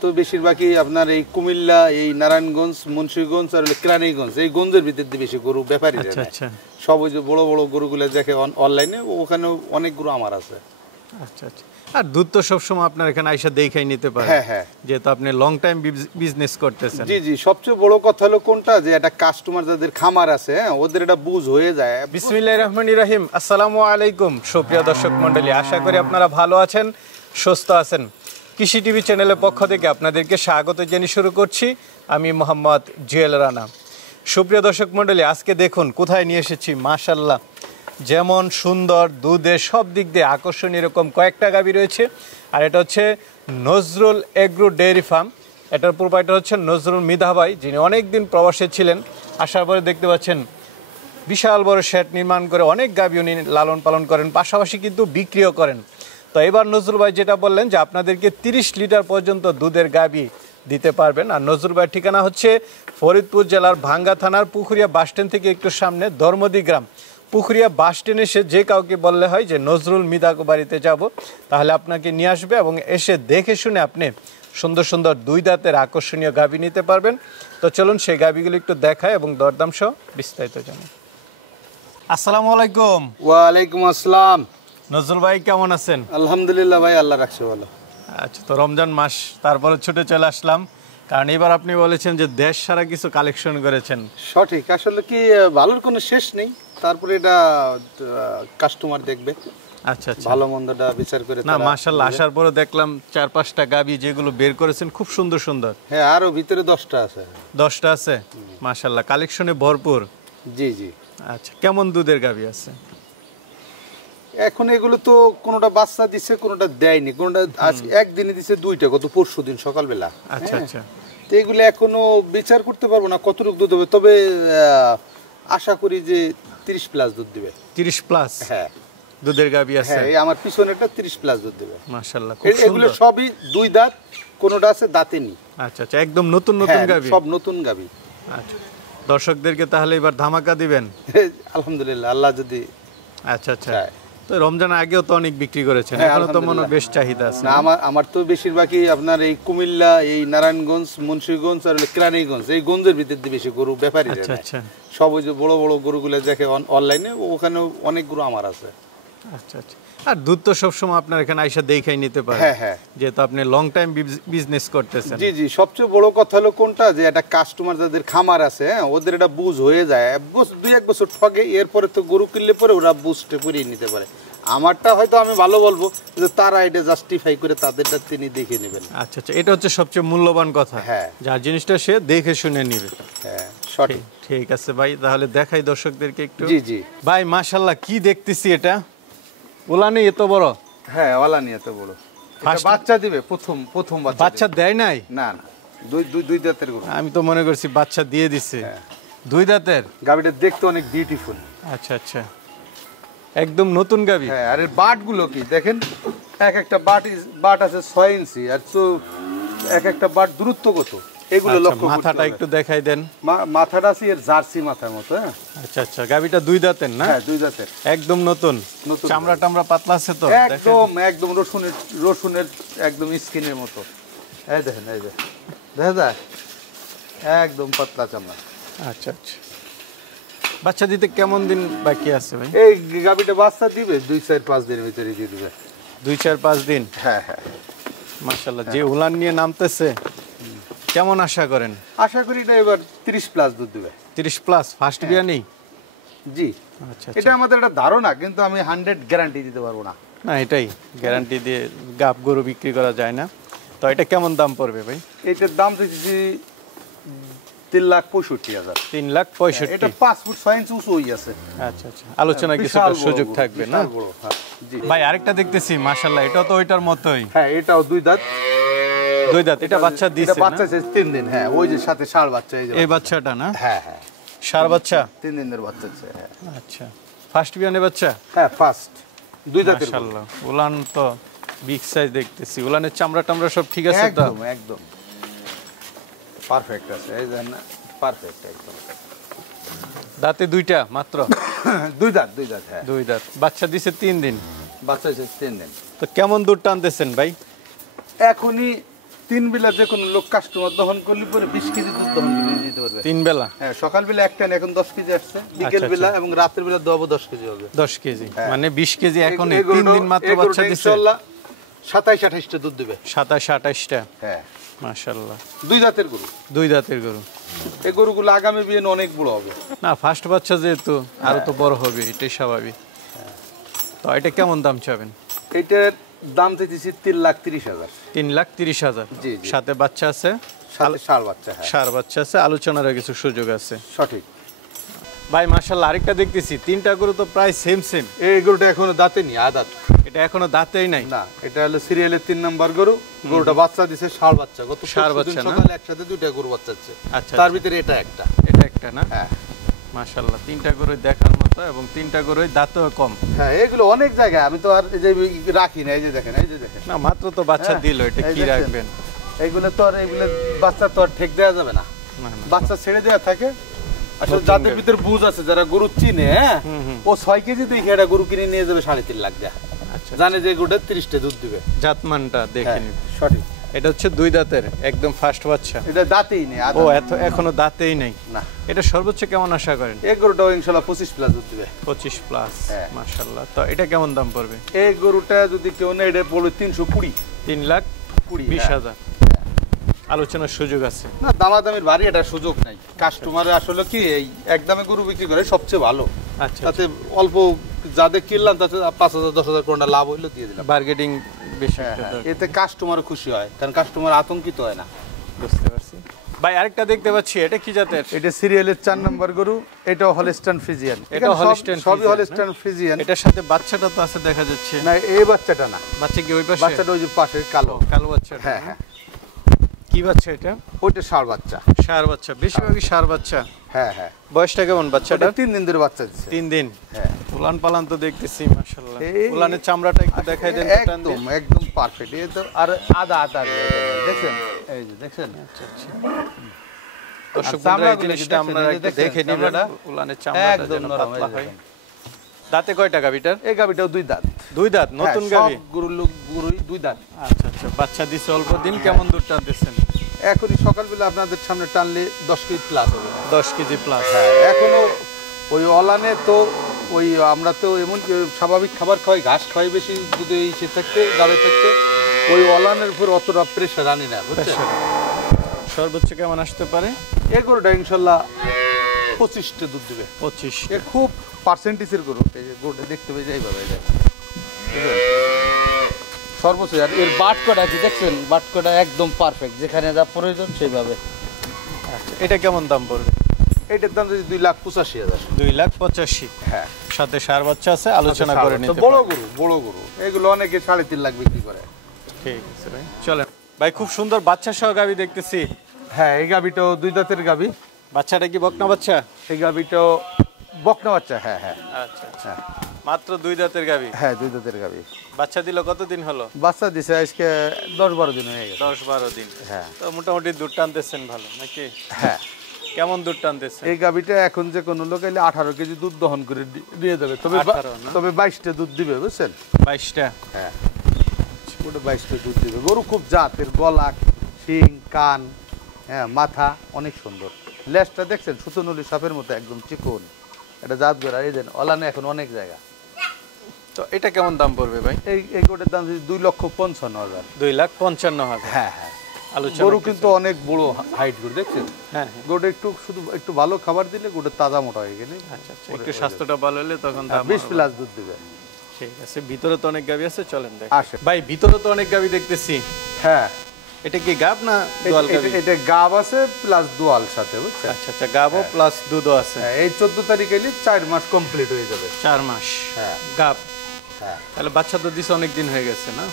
তো বেশিরভাগই আপনার এই কুমিল্লা, এই নারায়ণগঞ্জ, মুন্সিগঞ্জ আর কেরানীগঞ্জ, এই গঞ্জের ভিতর দিয়ে বেশি গরু ব্যাপারী। আচ্ছা। সব ওই যে বড় বড় গরুগুলো দেখে অনলাইনে, ওখানে অনেক গরু আমার আছে। আচ্ছা। আর দুধ তো সবসময় আপনার এখানে আইসা দেখাই নিতে পারে। হ্যাঁ, যেহেতু আপনি লং টাইম বিজনেস করতেছেন। জি। সবচেয়ে বড় কথা হলো কোনটা, যে একটা কাস্টমার যাদের খামার আছে, ওদের এটা বুঝ হয়ে যায়। বিসমিল্লাহির রহমানির রহিম। আসসালামু আলাইকুম সুপ্রিয় দর্শক মণ্ডলী, আশা করি আপনারা ভালো আছেন, সুস্থ আছেন। কৃষি টিভি চ্যানেলের পক্ষ থেকে আপনাদেরকে স্বাগত জানিয়ে শুরু করছি আমি মোহাম্মদ জুয়েল রানা। সুপ্রিয় দর্শক মণ্ডলী, আজকে দেখুন কোথায় নিয়ে এসেছি। মাশাআল্লাহ, যেমন সুন্দর, দুধে সব দিক দিয়ে আকর্ষণীয় এরকম কয়েকটা গাভী রয়েছে। আর এটা হচ্ছে নজরুল এগ্রো ডেয়ারি ফার্ম। এটার প্রোপাইটার হচ্ছে নজরুল মৃধা ভাই, যিনি অনেক দিন প্রবাসে ছিলেন। আসার পরে দেখতে পাচ্ছেন বিশাল বড় শেড নির্মাণ করে অনেক গাভী উনি লালন পালন করেন, পাশাপাশি কিন্তু বিক্রিও করেন। তো এবার নজরুল ভাই যেটা বললেন যে আপনাদেরকে 30 লিটার পর্যন্ত দুধের গাভী দিতে পারবেন। আর নজরুল ভাইয়ের ঠিকানা হচ্ছে ফরিদপুর জেলার ভাঙ্গা থানার পুকুরিয়া বাসস্ট্যান্ড থেকে একটু সামনে ধর্মদি গ্রাম। পুকুরিয়া বাসস্ট্যান্ডে এসে যে কাউকে বললে হয় যে নজরুল মৃধাকে বাড়িতে যাব, তাহলে আপনাকে নিয়ে আসবে এবং এসে দেখে শুনে আপনি সুন্দর সুন্দর দুই দাঁতের আকর্ষণীয় গাভী নিতে পারবেন। তো চলুন সেই গাভীগুলো একটু দেখায় এবং দরদাম সহ বিস্তারিত জানাই। আসসালামু আলাইকুম। ওয়ালাইকুম আসসালাম। নজরুল ভাই কেমন আছেন? আলহামদুলিল্লাহ ভাই, আল্লাহ রাখছে ভালো। আচ্ছা, তো রমজান মাস, তারপরে ছুটে চলে আসলাম, কারণ এবার আপনি বলেছেন যে দেশ সারা কিছু কালেকশন করেছেন। সঠিক, আসলে কি ভালোর কোনো শেষ নেই, তারপরে এটা কাস্টমার দেখবে। আচ্ছা, ভালো মন্দটা বিচার করে। না মাশাআল্লাহ, আসার পরে দেখলাম 4-5টা গাভী যেগুলো বের করেছেন খুব সুন্দর সুন্দর। হ্যাঁ, আরো ভিতরে 10টা আছে। 10টা আছে মাশাআল্লাহ, কালেকশনে ভরপুর। জি। আচ্ছা, কেমন দুধের গাভী আছে এখন? এগুলো তো কোনোটা বাচ্চা দিছে, কোনোটা দেয়নি, কোনোটা আজ একদিনে দিছে, দুইটা গত পরশু দিন সকালবেলা। আচ্ছা। তো এগুলো এখনো বিচার করতে পারবো না কতটুকু দুধ হবে, তবে আশা করি যে 30 প্লাস দুধ দিবে। 30 প্লাস? হ্যাঁ, দুধের গাভী আছে। হ্যাঁ, আমার পিছনেরটা 30 প্লাস দুধ দিবে মাশাআল্লাহ। এগুলো সবই দুই দাঁত, কোনোটা আছে দাঁতেনি। আচ্ছা, একদম নতুন গাভী, সব নতুন গাভী। আচ্ছা, দর্শকদেরকে তাহলে এবার ধামাকা দিবেন? আলহামদুলিল্লাহ, আল্লাহ যদি। আচ্ছা। তো রমজানের আগেও তো অনেক বিক্রি করেছেন, এখনো তো মনে বেশ চাহিদা আছে। না, আমার তো বেশিরভাগই আপনার এই কুমিল্লা, এই নারায়ণগঞ্জ, মুন্সিগঞ্জ আর কেরানীগঞ্জ, এই গঞ্জের ভিতর দিয়ে বেশি গরু ব্যাপারী। আচ্ছা। সব ওই যে বড় বড় গরুগুলো দেখে অনলাইনে, ওখানে অনেক গরু আমার আছে। আচ্ছা। আর দুধ তো সবসময় আপনার এখানে আইসা দেখাই নিতে পারে। হ্যাঁ, যেহেতু আপনি লং টাইম বিজনেস করতেছেন। জি। সবচেয়ে বড় কথা হলো কোনটা, যে একটা কাস্টমার যাদের খামার আছে, ওদের এটা বুঝ হয়ে যায়। 2-1 বছর ঠকে, এরপরে তো গরু কিনলে পরে ওরা বুঝতে পরিয়ে নিতে পারে। আমারটা হয়তো আমি ভালো বলবো, যে তারা এটা জাস্টিফাই করে তাদেরটা তিনি দেখে নেবেন। আচ্ছা, এটা হচ্ছে সবচেয়ে মূল্যবান কথা। হ্যাঁ, যার জিনিসটা সে দেখে শুনে নিবে। হ্যাঁ, সঠিক। ঠিক আছে ভাই, তাহলে দেখাই দর্শকদেরকে একটু। জি ভাই, মাশাআল্লাহ, কি দেখতেছি এটা, ওলানি এত বড়। হ্যাঁ, ওলানি এত বড়। বাচ্চা দিবে প্রথম বাচ্চা দেয় নাই? না, দুই দাঁতের গরু। আমি তো মনে করছি বাচ্চা দিয়ে দিছে। দুই দাঁতের গাভীটা দেখতে অনেক বিউটিফুল। আচ্ছা, একদম নতুন গাভী। হ্যাঁ, আর এর বাটগুলো কি দেখেন, একটা বাট আছে 6 ইঞ্চি, আর এক একটা বাট দূরত্ব কত, এগুলো লক্ষ্য করতে হবে। মাথাটা একটু দেখাই দেন। মাথাটা আছে এর জার্সি মাথার মতো। হ্যাঁ, আচ্ছা, গাভীটা দুই দাঁতের না? হ্যাঁ, দুই দাঁতের, একদম নতুন। চামড়া টামড়া পাতলা আছে তো? একদম রসুনের একদম স্কিনের মতো। এই দেখেন, দেখা যায় একদম পাতলা চামড়া। আচ্ছা, বাচ্চা দিতে কেমন দিন বাকি আছে ভাই? এই গাভীটা বাচ্চা দিবে 2-4-5 দিনের ভিতরে দিয়ে দিবে। 2-4-5 দিন? হ্যাঁ। মাশাআল্লাহ, যে উলান নিয়ে নামতেছে, কেমন আশা করেন? আশা করি এটা এবার 30 প্লাস দুধ দিবে। 30 প্লাস ফার্স্ট বিয়ানি? জি। আচ্ছা, এটা আমাদের একটা ধারণা, কিন্তু আমি 100 গ্যারান্টি দিতে পারবো না। না, এটাই গ্যারান্টি দিয়ে গাব গরু বিক্রি করা যায় না। তো এটা কেমন দাম পড়বে ভাই? এটার দাম দিচ্ছি 3,65,000। 3,65,000। এটা 5 ফুট 6 ইঞ্চি উঁচু হয়ে আছে। আচ্ছা, আলোচনা কিছুটা সুযোগ থাকবে না? জি ভাই, আরেকটা দেখতেছি মাশাআল্লাহ, এটা তো ওইটার মতোই। হ্যাঁ, এটাও দুই দাঁত। এটা বাচ্চা দিছে? এটা বাচ্চা 3 দিন। হ্যাঁ, ওই যে সাথে ষাঁড় বাচ্চা, এই বাচ্চাটা না? হ্যাঁ, ষাঁড় বাচ্চা 3 দিনের বাচ্চা। হ্যাঁ, আচ্ছা, ফার্স্ট বিয়ানে বাচ্চা? হ্যাঁ, ফার্স্ট দুই দাঁতের। মাশাআল্লাহ, উলান তো বিগ সাইজ দেখতেছি। উলানের চামড়া টামড়া সব ঠিক আছে তো? একদম পারফেক্ট আছে। এই দেখেন না, পারফেক্ট একদম। দাঁতে দুইটা মাত্র? দুই দাঁত। হ্যাঁ, দুই দাঁত। বাচ্চা দিছে 3 দিন? বাচ্চা 3 দিন। তো কেমন দুধ টানতেছেন ভাই? এখনই তিন বেলা যে কোনো লোক কাস্টমার দহন করলে পরে 20 কেজি দুধ দহন করে দিতে পারবে। তিন বেলা? হ্যাঁ, সকালবেলা এক টান, এখন 10 কেজি আসছে, বিকেল বেলা এবং রাতের বেলা দোয়াবো 10 কেজি হবে। 10 কেজি মানে 20 কেজি। এখন 3 দিন মাত্র বাচ্চা দিছে, ইনশাআল্লাহ 27-28 টা দুধ দিবে। 27-28টা? হ্যাঁ মাশাআল্লাহ। দুই দাঁতের গরু। দুই দাঁতের গরু। এই গরুগুলো আগামী বিয়ে অনেক বড় হবে। না, ফার্স্ট বাচ্চা যেহেতু আরো তো বড় হবে, এটাই স্বাভাবিক। তো এটা কেমন দাম চাবেন? এটার দাম চাইতেছি 3,30,000। 3,30,000? জি জি। সাথে বাচ্চা আছে? সাথে ষাঁড় বাচ্চা। হ্যাঁ, ষাঁড় বাচ্চা আছে, আলোচনার কিছু সুযোগ আছে। সঠিক ভাই মাশাআল্লাহ, আরেকটা দেখতেছি, তিনটা গরু তো প্রায় সেম। এই গরুটা এখনো দাঁতে নি, আদাত। এটা এখনো দাঁতেই নাই? না, এটা হলো সিরিয়ালের 3 নাম্বার গরু। গরুটা বাচ্চা দিছে, ষাঁড় বাচ্চা। গত ষাঁড় বাচ্চা না? সকালে একসাথে দুইটা গরু বাচ্চা দিচ্ছে। আচ্ছা, তার ভিতরে এটা একটা। এটা একটা না? হ্যাঁ মাশাআল্লাহ, তিনটা গরুই দেখার মতো এবং তিনটা গরুই দাঁতও কম। হ্যাঁ, এগুলো অনেক জায়গায় আমি তো আর এই যে রাখি না। এই যে দেখেন, এই যে দেখেন। না, মাত্র তো বাচ্চা দিল, এটা এই কি দেখেন। রাখবেন? এইগুলো তো আর এইগুলো বাচ্চা তো আর ঠেক দেওয়া যাবে না। না, না। বাচ্চা ছেড়ে দেওয়া থাকে। আসলে নতুন যাদের গাভী। ভিতরে বুঝ আছে, যারা গরু চিনে, হ্যাঁ, ও 6 কেজি দেখে এটা গরু কিনে নিয়ে যাবে 3.5 লাখ টাকা। আচ্ছা, জানে যে গরুটা 30টা দুধ দিবে। জাতমানটা দেখে হ্যাঁ, নিন। সঠিক। এটা হচ্ছে দুই দাঁতের একদম ফার্স্ট বাচ্চা। এটা দাঁতেই নেই, ও, এখনো দাঁতেই নেই না। এটা সর্বোচ্চ কেমন আশা করেন? এই গরুটাও ইনশাআল্লাহ 25 প্লাস দুধ দিবে। 25 প্লাস? হ্যাঁ। মাশাআল্লাহ। তো এটা কেমন দাম পড়বে? এই গরুটা যদি কেউ নেয়, এটা পড়বে 320। 3,20,000? আলোচনার সুযোগ আছে? না, দামাদামির ভারী এটা সুযোগ নাই। কাস্টমার আসলে কি এই একদমে গরু বিক্রি করে সবচেয়ে ভালো। আচ্ছা, তাতে অল্প যাদের কিনলাম তাতে 5,000 10,000 করে লাভ হইলো দিয়ে দিলাম। বার্গেটিং বেশি হ্যাঁ, একটা হ্যাঁ, দরকার। এতে কাস্টমার খুশি হয়, কারণ কাস্টমার আতঙ্কিত হয় না। বুঝতে পারছি। ভাই আরেকটা দেখতে পাচ্ছি, এটা কি জাতের? এটা সিরিয়ালের 4 নাম্বার গরু। এটাও হলস্টাইন ফ্রিজিয়ান। এটাও হলস্টাইন সবই ফ্রিজিয়ান, হলস্টাইন ফ্রিজিয়ান। এটার সাথে বাচ্চাটা তো আছে দেখা যাচ্ছে। না, এই বাচ্চাটা না। বাচ্চা কি ওই পাশে? বাচ্চাটা ওই যে পাশে কালো। কালো বাচ্চা? হ্যাঁ হ্যাঁ। কি বাচ্চা এটা? ওইটা ষাঁড় বাচ্চা। ষাঁড় বাচ্চা? বেশিরভাগই ষাঁড় বাচ্চা। হ্যাঁ হ্যাঁ। বয়সটা কেমন বাচ্চাটা? 3 দিন ধরে বাচ্চা দিচ্ছে। 3 দিন? হ্যাঁ। উলান পালান তো দেখতেছি মাশাআল্লাহ। এই- উলানের চামড়াটা একটু দেখাই দেন তো, টান দিয়ে। একদম একদম পারফেক্ট। এই তো আর আদা আদা দেখছেন, এই যে দেখছেন। দর্শক চামড়াগুলো বন্ধুরা, এই কি জিনিসটা দেখছেন? আপনারা এই যে একটু দেখছেন দেখে নেবেন, চামড়াটা? উলানের চামড়াটা একদম যেন নরম, পাতলা এই যে হয়। দেখেন। দাঁতে কয়টা গাবিটার? এই গাবিটাও 2 দাঁত। 2 দাঁত? নতুন হ্যাঁ, গাবি? সব গরুই 2 দাঁত। আচ্ছা আচ্ছা। বাচ্চা দিছে অল্প দিন, কেমন দুধ টানতেছেন? এখনই সকালবেলা আপনাদের সামনে টানলে 10 কেজি প্লাস হবে। 10 কেজি প্লাস? হ্যাঁ, এখনো ওই অলানে তো ওই আমরা তো এমন কি স্বাভাবিক খাবার খাওয়াই, ঘাস খাওয়াই বেশি দুধে ইসে থাকতে, গাবে থাকতে। ওই অলানের উপর অতটা প্রেশার আনি না, বুঝছেন? সর্বোচ্চ কেমন আসতে পারে? এই গরুটা ইনশাল্লাহ 25টা দুধ দিবে। 25? এ খুব পার্সেন্টেজের গরু। এই যে গরুটা দেখতে পেয়ে যাই বাবা, এই যে সর্বোচ্চ। আর এর বাট কটা কি দেখছেন? বাট কটা একদম পারফেক্ট, যেখানে যা প্রয়োজন সেইভাবে। আচ্ছা, এটা কেমন দাম পড়বে? এটার দাম যদি 2,85,000। 2,85,000? হ্যাঁ। সাথে ষাঁড় বাচ্চা আছে, আলোচনা করে নিতে বড় পারেন। গরু, বড় গরু এগুলো অনেকে 3.5 লাখ বিক্রি করে। ঠিক আছে ভাই, চলেন। ভাই খুব সুন্দর বাচ্চা সহ গাবি দেখতেছি। হ্যাঁ, এই গাবিটাও 2 দাঁতের গাবি। বাচ্চাটা কি বকনা বাচ্চা? এই গাবিটাও বকনা বাচ্চা। হ্যাঁ হ্যাঁ আচ্ছা আচ্ছা। মাত্র 2 দাঁতের গাবি? হ্যাঁ, 2 দাঁতের গাবি। বাচ্চা দিল কতদিন হলো? বাচ্চা দিছে আজকে 10-12 দিন হয়ে গেছে। 10-12 দিন? হ্যাঁ। তো মোটামুটি দুধ টানতেছেন ভালো নাকি? হ্যাঁ। কেমন দুধ টানতেছেন? এই গাবিটা এখন যে কোনো লোক এলে 18 কেজি দুধ দহন করে দিয়ে দেবে। তবে 18 না? তবে 22টা দুধ দিবে, বুঝছেন? 22টা? হ্যাঁ, ওটা 22টা দুধ দিবে। গরু খুব জাতের, গলা, শিং, কান, হ্যাঁ, মাথা অনেক সুন্দর। লেজটা দেখছেন সুতনুলি সাপের মতো একদম চিকন। এটা জাত গড়া। এই দেন অলানে এখন অনেক জায়গা। তো এটা কেমন দাম পড়বে ভাই? এই গোটের দাম 2,55,000। 2,55,000? হ্যাঁ হ্যাঁ। আলোচনা গরু কিন্তু অনেক বড় হাইট গরু, দেখছেন? হ্যাঁ। গরুটা একটু ভালো খাবার দিলে গরুটা তাজা মোটা হয়ে গেলে আচ্ছা আচ্ছা, একটু স্বাস্থ্যটা ভালো হলে তখন দাম 20 বাড়বে। প্লাস দুধ দিবে। ঠিক আছে। ভিতরে তো অনেক গাবি আছে, চলেন দেখ। আসে। ভাই ভিতরে তো অনেক গাবি দেখতেছি। হ্যাঁ, এটা কি গাব না দোয়াল গাবি? এটা গাব আছে প্লাস দোয়াল সাথে, বুঝছেন? আচ্ছা আচ্ছা, গাবও প্লাস দুধও আছে। হ্যাঁ, এই 14 তারিখ এলে 4 মাস কমপ্লিট হয়ে যাবে। 4 মাস? হ্যাঁ। গাব? হ্যাঁ তাহলে বাচ্চা তো দিছে অনেক দিন হয়ে গেছে না?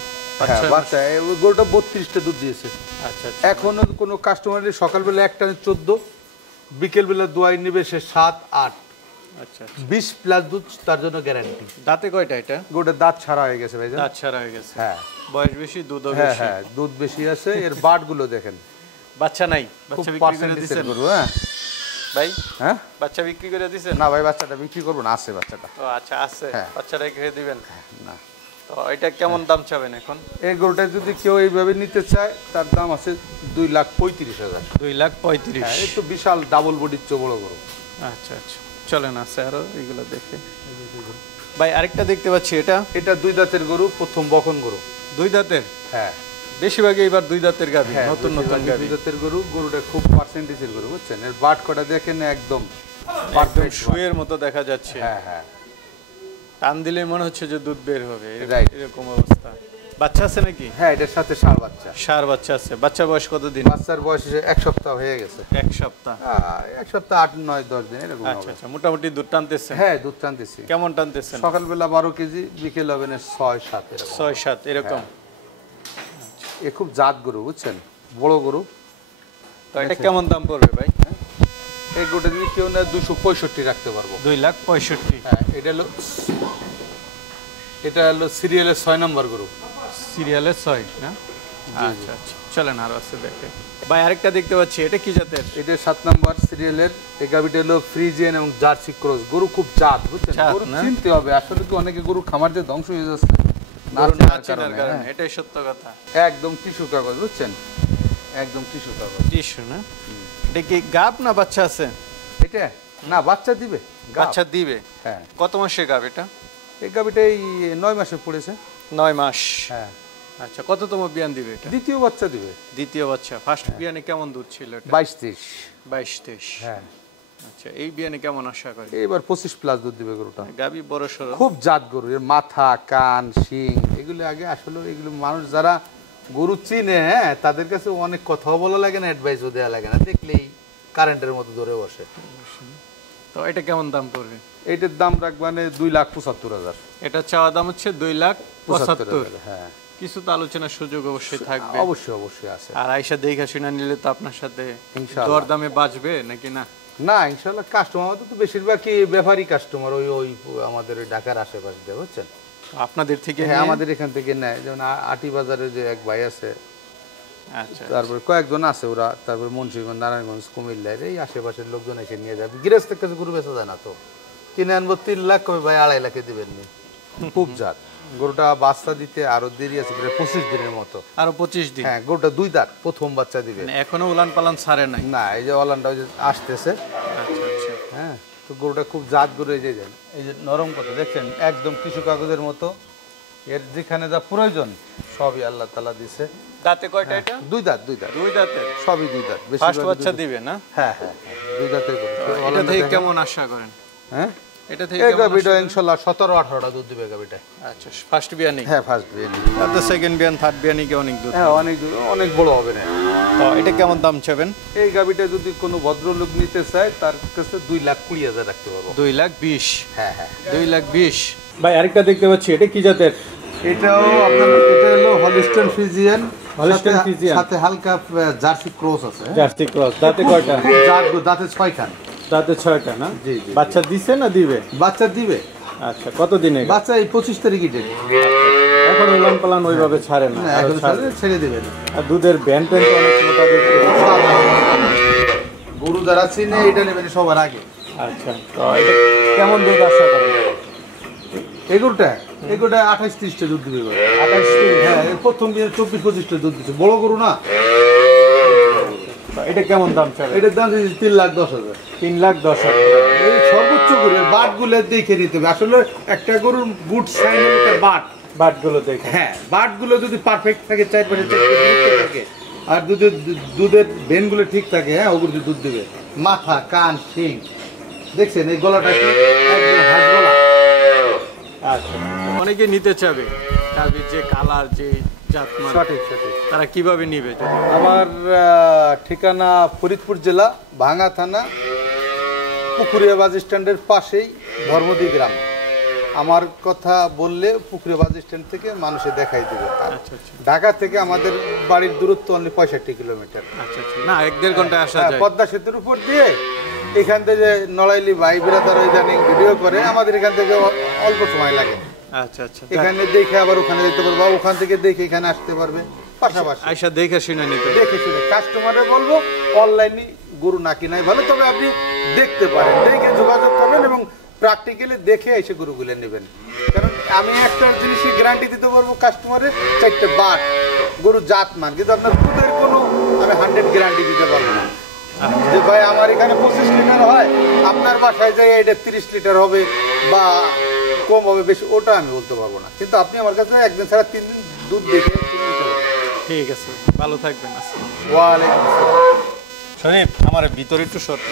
হ্যাঁ, বাচ্চা ওই গরুটা 32টা দুধ দিয়েছে। আচ্ছা আচ্ছা। এখনো কোনো কাস্টমারের সকালবেলা একটা 14, বিকেলবেলা দোয়াই নেবে সে 7-8। আচ্ছা। 20 প্লাস দুধ তার জন্য গ্যারান্টি। দাঁতে কয়টা এটা? গরুটার দাঁত ছাড়া হয়ে গেছে ভাইজান। দাঁত ছাড়া হয়ে গেছে? হ্যাঁ। বয়স বেশি, দুধও হ্যাঁ বেশি? হ্যাঁ, দুধ বেশি আছে। এর বাট গুলো দেখেন। বাচ্চা নাই? খুব বাচ্চা বিক্রি করে পার্সেন্টেজের দিছেন গরু। হ্যাঁ ভাই? হ্যাঁ। বাচ্চা বিক্রি করে দিছেন? না ভাই, বাচ্চাটা বিক্রি করবো না, আছে বাচ্চাটা। ও আচ্ছা, আছে। হ্যাঁ। বাচ্চাটা খেয়ে দিবেন? না, তো এটা কেমন দাম চাবেন এখন? এই গরুটা যদি কেউ এইভাবে নিতে চায় তার দাম আছে 2,35,000। 2,35,000। হ্যাঁ, একটু বিশাল ডাবল বডির চেয়ে বড় গরু। আচ্ছা আচ্ছা, চলেন আছে আরো এগুলো দেখে। ভাই আরেকটা দেখতে পাচ্ছি, এটা 2 দাঁতের গরু, প্রথম বকন গরু। 2 দাঁতের? হ্যাঁ, বেশিরভাগই এবার 2 দাঁতের গাভী, হ্যাঁ, নতুন নতুন গাভী। 2 দাঁতের গরু। গরুটা খুব পার্সেন্টেজের গরু, বুঝছেন? এর বাট কটা দেখেন, একদম একদম শুয়ের মতো দেখা যাচ্ছে। হ্যাঁ হ্যাঁ, টান দিলে মনে হচ্ছে যে দুধ বের হবে, Right. এরকম অবস্থা। বাচ্চা আছে নাকি? হ্যাঁ, এটার সাথে ষাঁড় বাচ্চা। ষাঁড় বাচ্চা আছে। বাচ্চা বয়স কতদিন? বাচ্চার বয়স 1 সপ্তাহ হয়ে গেছে। 1 সপ্তাহ? 1 সপ্তাহ 8, 9, 10 দিন এরকম আচ্ছা হবে। আচ্ছা, মোটামুটি দুধ টানতেছেন? হ্যাঁ, দুধ টানতেছি। কেমন টানতেছেন? সকালবেলা 12 কেজি, বিকেল হবে 6-7 এরকম। 6-7 এরকম। এ খুব জাত গরু, বুঝছেন? বড় গরু। তো এটা কেমন দাম পড়বে ভাই? এই গরুটা যদি কেউ নেয় 265 রাখতে পারবো। 2,65,000? হ্যাঁ, এটা হলো সিরিয়ালের 6 নম্বর গরু। সিরিয়ালের 6 না? আচ্ছা আচ্ছা, চলেন আরো আছে দেখে। ভাই আরেকটা দেখতে পাচ্ছি, এটা কি জাতের? এটা 7 নম্বর সিরিয়ালের। এই গাভিটা হলো ফ্রিজিয়ান এবং জার্সি ক্রস। গরু খুব জাত, বুঝছেন? জাত গরু না? চিনতে হবে। আসলে কি অনেকে গরু খামার দিয়ে ধ্বংস হয়ে যাচ্ছে গরু না চেনার কারণে, হ্যাঁ। এটাই সত্য কথা। একদম টিস্যু কাগজ, বুঝছেন? একদম টিস্যু কাগজ। টিস্যু না? এটা কি গাব না বাচ্চা আছে? এটা না, বাচ্চা দিবে। বাচ্চা দিবে? হ্যাঁ। কত মাসের গাব এটা? এই গাভিটা এই 9 মাসে পড়েছে। 9 মাস? হ্যাঁ। আচ্ছা, কততম বিয়ান দিবে এটা? দ্বিতীয় বাচ্চা দিবে। দ্বিতীয় বাচ্চা। ফার্স্ট বিয়ানে কেমন দুধ ছিল এটা? 22-23। 22-23? হ্যাঁ। আচ্ছা, এই বিয়ানে কেমন আশা করি? এবার 25+ দুধ দিবে গরুটা। গাবি বড় সরো, খুব জাত গরু। এর মাথা, কান, শিং এগুলো আগে আসলে এগুলো মানুষ যারা গরু চিনে, হ্যাঁ, তাদের কাছে অনেক কথাও বলা লাগে না, অ্যাডভাইসও দেওয়া লাগে না, দেখলেই কারেন্টের মতো ধরে বসে। তো এটা কেমন দাম পড়বে? এইটার দাম রাখবানে 2,75,000। এটা চাওয়া দাম হচ্ছে 2,75,000। হ্যাঁ, কিছু তো আলোচনার সুযোগ অবশ্যই থাকবে। অবশ্যই অবশ্যই আছে। আর আয়সা দেখা শুনা নিলে তো আপনার সাথে ইনশাআল্লাহ। দরদামে বাঁচবে নাকি না? না, ইনশাল্লাহ। কাস্টমার আমাদের তো বেশিরভাগই ব্যাপারী কাস্টমার, ওই ওই আমাদের ওই ঢাকার আশেপাশে দিয়ে, বুঝছেন? আপনাদের থেকে হ্যাঁ, নিয়ে? আমাদের এখান থেকে নেয়। যেমন আটি বাজারে যে এক ভাই আছে, আচ্ছা, তারপরে কয়েকজন আছে ওরা, তারপরে মুন্সিগঞ্জ, নারায়ণগঞ্জ, কুমিল্লার এই আশেপাশের লোকজন এসে নিয়ে যাবে। গৃহস্থের কাছে গরু বেচা যায় না, তো কিনে আনবো 3 লাখ, কবে ভাই 2.5 লাখে দিবেন নি। খুব জাত গরুটা। বাচ্চা দিতে আরো দেরি আছে, প্রায় 25 দিনের মতো। আরো 25 দিন? হ্যাঁ, গরুটা 2 দাঁত, প্রথম বাচ্চা দিবে। মানে এখনো উলান পালান ছাড়ে নাই? না, এই যে অলানটা ওই যে আসতেছে। আচ্ছা আচ্ছা। হ্যাঁ, তো গরুটা খুব জাত গরু। এই যে নরম কথা দেখছেন, একদম টিস্যু কাগজের মতো। এর যেখানে যা প্রয়োজন সবই আল্লাহ তাআলা দিছে। দাঁতে কয়টা এটা? 2 দাঁত। 2 দাঁত। 2 দাঁতে? সবই 2 দাঁত। ফার্স্ট বাচ্চা দিবে না? হ্যাঁ হ্যাঁ, 2 দাঁতের গরু। এটা থেকে কেমন আশা করেন? হ্যাঁ, এটা থেকে এই কেমন গাভিটা আশা করেন? ইনশাআল্লাহ 17-18টা দুধ দিবে গাভিটা। আচ্ছা, ফার্স্ট বিয়ানি? হ্যাঁ, ফার্স্ট বিয়ানি। আর তো সেকেন্ড বিয়ান, থার্ড বিয়ানি কি অনেক দুধ? হ্যাঁ, অনেক দুধ, অনেক বড় হবে না। তো এটা কেমন দাম চাবেন? এই গাভিটা যদি কোনো ভদ্রলোক নিতে চায় তার কাছে 2,20,000 রাখতে পারবো। 2,20,000? হ্যাঁ হ্যাঁ, 2,20,000। ভাই আরেকটা দেখতে পাচ্ছি, এটা কি জাতের? এটাও আপনার, এটা হলো হলিস্টাইন ফ্রিজিয়ান। হলিস্টাইন ফ্রিজিয়ান সাথে হালকা জার্সি ক্রস আছে। Jersey cross. দাঁতে কয়টা? দাঁতে 6 খান। দাঁতে 6টা না? জি জি। বাচ্চা দিছে না দিবে? বাচ্চা দিবে। আচ্ছা, কত দিনে? বাচ্চা এই 25 তারিখে ডেট। এখন উলান পালান ওইভাবে ছাড়ে না? এখন ছেড়ে দেবেন। আর দুধের ব্যান প্যান তো অনেক মোটা দেখতে। গরু যারা চিনে এটা নেবেন সবার আগে। আচ্ছা, তো এটা কেমন দুধ আশা করেন? এগুলোটা 28-30টা দুধ দিবে। 28? হ্যাঁ, প্রথম দিনে 24-25টা দুধ দিচ্ছে। বড় গরু না। এটা কেমন দাম চাবে? এটার দাম 3,10,000। 3,10,000? এই সর্বোচ্চ গরু। বাট গুলো দেখে নিতে হবে। আসলে একটা গরুর গুড সাইন হলো তার বাট। বাটগুলো দেখে? হ্যাঁ, বাট গুলো যদি পারফেক্ট থাকে, 4 থাকে, আর দুধের ভেন গুলো ঠিক থাকে, হ্যাঁ, ওগুলো দুধ দিবে। মাথা, কান, শিং দেখছেন, এই গলাটা কি একদম হাঁস গলা। আচ্ছা, অনেকে নিতে চাবে গাভীর যে কালার, যে জাতমান, সঠিক সঠিক। তারা কিভাবে নিবে? যদি আমার ঠিকানা ফরিদপুর জেলা, ভাঙ্গা থানা, পুকুরিয়া বাস স্ট্যান্ডের পাশেই ধর্মদী গ্রাম। আমার কথা বললে পুকুরিয়া বাস স্ট্যান্ড থেকে মানুষে দেখাই দেবে। আচ্ছা আচ্ছা। ঢাকা থেকে আমাদের বাড়ির দূরত্ব অনলি 65 কিলোমিটার। আচ্ছা আচ্ছা, না 1-1.5 ঘন্টায় আসা যায়? পদ্মা সেতুর উপর দিয়ে এখান থেকে নড়াইলি ভাই বিরাদার ইদানিং ভিডিও করে, আমাদের এখান থেকে অল্প সময় লাগে। আচ্ছা আচ্ছা, এখানে দেখে আবার ওখানে যেতে পারবে, বা ওখান থেকে দেখে এখানে আসতে পারবে, পাশাপাশি আয়সা দেখে শুনে নিতে হবে। দেখে শুনে। কাস্টমারে বলবো অনলাইনে গরু না কিনাই ভালো, তবে আপনি দেখতে পারেন, দেখে যোগাযোগ করবেন এবং প্র্যাকটিক্যালি দেখে এসে গরুগুলো নেবেন। কারণ আমি একটা জিনিসই গ্যারান্টি দিতে পারবো কাস্টমারের, 4টে বাট গরু জাতমান, কিন্তু আপনার দুধের কোনো আমি 100 গ্যারান্টি দিতে পারবো না যে ভাই আমার এখানে 25 লিটার হয়, আপনার বাসায় যায় এটা 30 লিটার হবে বা কম হবে বেশি, ওটা আমি বলতে পারবো না। কিন্তু আপনি আমার কাছে একদিন ছাড়া 3 দিন দুধ দেখে কিনে নিতে পারবেন। ঠিক আছে, ভালো থাকবেন। ওয়ালাইকুম আসসালাম। শরীফ, আমার ভিতরে একটু শর্ট